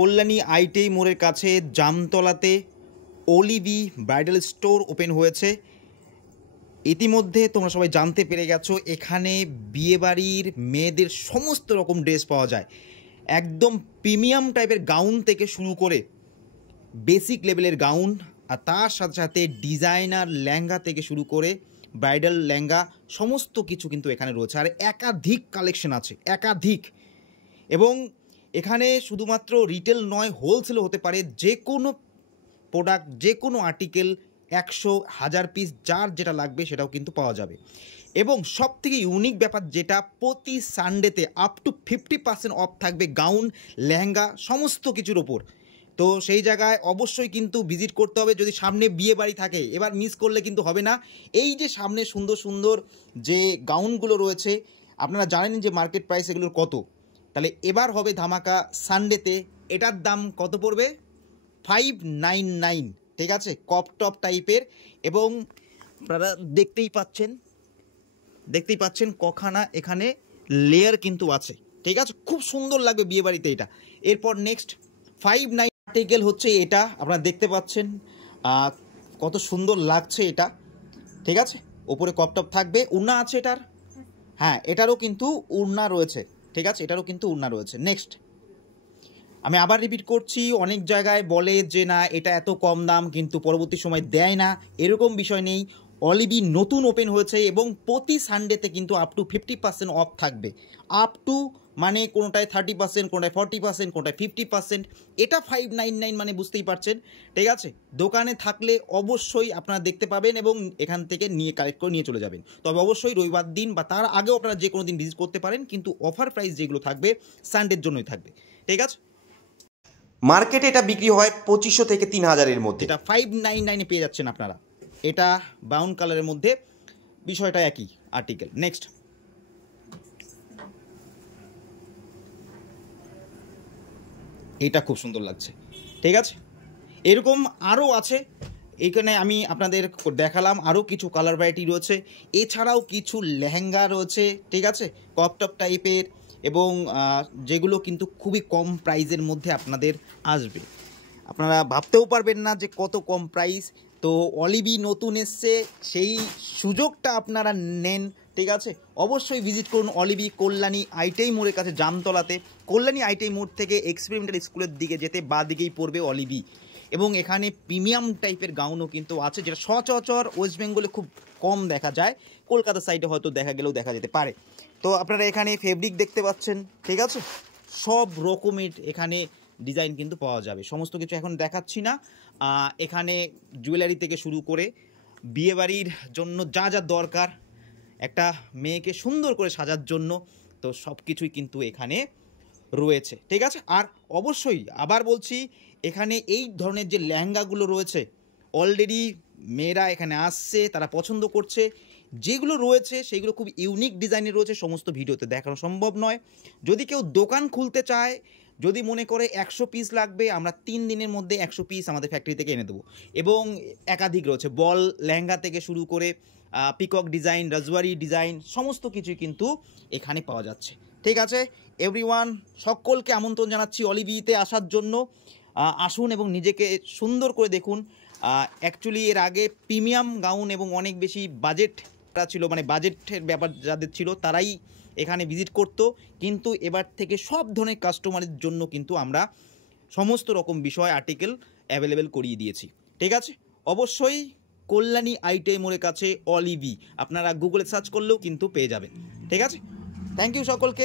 Kalyani ITI মোড়ের কাছে জামতলাতে অলিভি bridal store open হয়েছে। ইতিমধ্যে তোমরা সবাই জানতে পেরে গেছো এখানে বিয়েবাড়ির মেয়েদের সমস্ত রকম ড্রেস পাওয়া যায়, একদম প্রিমিয়াম টাইপের গাউন থেকে শুরু করে বেসিক লেভেলের গাউন, আর তার সাথে সাথে ডিজাইনার লেহেঙ্গা থেকে শুরু করে ব্রাইডাল লেহেঙ্গা সমস্ত কিছু কিন্তু এখানে রয়েছে। আর একাধিক কালেকশন আছে, একাধিক। এবং এখানে শুধুমাত্র রিটেল নয়, হোলসেলও হতে পারে। যে কোনো প্রোডাক্ট, যে কোনো আর্টিকেল 100,000 পিস যার যেটা লাগবে সেটাও কিন্তু পাওয়া যাবে। এবং সবথেকে ইউনিক ব্যাপার যেটা, প্রতি সানডেতে আপ টু 50% অফ থাকবে গাউন, লেহেঙ্গা সমস্ত কিছুর ওপর। তো সেই জায়গায় অবশ্যই কিন্তু ভিজিট করতে হবে যদি সামনে বিয়ে বাড়ি থাকে। এবার মিস করলে কিন্তু হবে না। এই যে সামনে সুন্দর সুন্দর যে গাউনগুলো রয়েছে, আপনারা জানেন যে মার্কেট প্রাইস এগুলোর কত, তাহলে এবার হবে ধামাকা সানডেতে। এটার দাম কত পড়বে? 599, ঠিক আছে, কপ টপ টাইপের। এবং আপনারা দেখতেই পাচ্ছেন কখানা এখানে লেয়ার কিন্তু আছে, ঠিক আছে, খুব সুন্দর লাগবে বিয়ে বাড়িতে এটা। এরপর নেক্সট 59 আর্টিকেল হচ্ছে এটা, আপনারা দেখতে পাচ্ছেন কত সুন্দর লাগছে এটা, ঠিক আছে। ওপরে কপ টপ থাকবে, উড়না আছে এটার, হ্যাঁ এটারও কিন্তু উড়না রয়েছে, ঠিক আছে, এটারও কিন্তু উড়না রয়েছে। নেক্সট আমি আবার রিপিট করছি, অনেক জায়গায় বলে যে না এটা এত কম দাম কিন্তু পরবর্তী সময় দেয় না, এরকম বিষয় নেই। অলিভি নতুন ওপেন হয়েছে এবং প্রতি সানডেতে কিন্তু আপ টু 50% অফ থাকবে। আপ টু মানে কোনোটায় 30%, কোনোটায় 40%, কোনোটায় 50%। এটা 599 মানে বুঝতেই পারছেন, ঠিক আছে। দোকানে থাকলে অবশ্যই আপনারা দেখতে পাবেন এবং এখান থেকে নিয়ে কালেক্ট করে নিয়ে চলে যাবেন। তবে অবশ্যই রবিবার দিন বা তার আগেও আপনারা যে কোনো দিন ভিজিট করতে পারেন, কিন্তু অফার প্রাইস যেগুলো থাকবে সানডের জন্যই থাকবে, ঠিক আছে। মার্কেটে এটা বিক্রি হয় 2500 থেকে 3000-এর মধ্যে, এটা 599 পেয়ে যাচ্ছেন আপনারা। এটা ব্রাউন কালারের মধ্যে, বিষয়টা একই আর্টিকেল। নেক্সট এটা খুব সুন্দর লাগছে, ঠিক আছে। এরকম আরও আছে, এখানে আমি আপনাদের দেখালাম আরও কিছু কালার ভ্যারাইটি রয়েছে। এছাড়াও কিছু লেহেঙ্গা রয়েছে, ঠিক আছে, কপ টপ টাইপের, এবং যেগুলো কিন্তু খুবই কম প্রাইসের মধ্যে আপনাদের আসবে। আপনারা ভাবতেও পারবেন না যে কত কম প্রাইস। তো অলিভি নতুন এসছে, সেই সুযোগটা আপনারা নেন, ঠিক আছে। অবশ্যই ভিজিট করুন অলিভি, কল্যাণী আইটিআই মোড়ের কাছে জামতলাতে। কল্যাণী আইটিআই মোড় থেকে এক্সপেরিমেন্টাল স্কুলের দিকে যেতে বাঁ দিকেই পড়বে অলিভি। এবং এখানে প্রিমিয়াম টাইপের গাউনও কিন্তু আছে, যেটা সচরাচর ওয়েস্ট বেঙ্গলে খুব কম দেখা যায়, কলকাতা সাইডে হয়তো দেখা গেলেও দেখা যেতে পারে। তো আপনারা এখানে ফেব্রিক দেখতে পাচ্ছেন, ঠিক আছে, সব রকমের এখানে ডিজাইন কিন্তু পাওয়া যাবে। সমস্ত কিছু এখন দেখাচ্ছি না। এখানে জুয়েলারি থেকে শুরু করে বিয়েবাড়ির জন্য যা যা দরকার একটা মেয়েকে সুন্দর করে সাজার জন্য, তো সব কিছুই কিন্তু এখানে রয়েছে, ঠিক আছে। আর অবশ্যই আবার বলছি, এখানে এই ধরনের যে লেহেঙ্গাগুলো রয়েছে অলরেডি মেয়েরা এখানে আসছে, তারা পছন্দ করছে। যেগুলো রয়েছে সেগুলো খুব ইউনিক ডিজাইনের রয়েছে, সমস্ত ভিডিওতে দেখানো সম্ভব নয়। যদি কেউ দোকান খুলতে চায়, যদি মনে করে 100 পিস লাগবে, আমরা 3 দিনের মধ্যে 100 পিস আমাদের ফ্যাক্টরি থেকে এনে দেবো। এবং একাধিক রয়েছে, বল লেহেঙ্গা থেকে শুরু করে পিকক ডিজাইন, রাজওয়ারি ডিজাইন সমস্ত কিছুই কিন্তু এখানে পাওয়া যাচ্ছে, ঠিক আছে। এভরিওয়ান, সকলকে আমন্ত্রণ জানাচ্ছি অলিভিতে আসার জন্য। আসুন এবং নিজেকে সুন্দর করে দেখুন। অ্যাকচুয়ালি এর আগে প্রিমিয়াম গাউন এবং অনেক বেশি বাজেটটা ছিল, মানে বাজেটের ব্যাপার যাদের ছিল তারাই এখানে ভিজিট করতো, কিন্তু এবার থেকে সব ধরনের কাস্টমারের জন্য কিন্তু আমরা সমস্ত রকম বিষয় আর্টিকেল অ্যাভেলেবেল করিয়ে দিয়েছি, ঠিক আছে। অবশ্যই কল্যাণী আইটিআই মোড়ের কাছে অলিভি আপনারা গুগলে সার্চ করলেও কিন্তু পেয়ে যাবেন, ঠিক আছে। থ্যাংক ইউ সকলকে।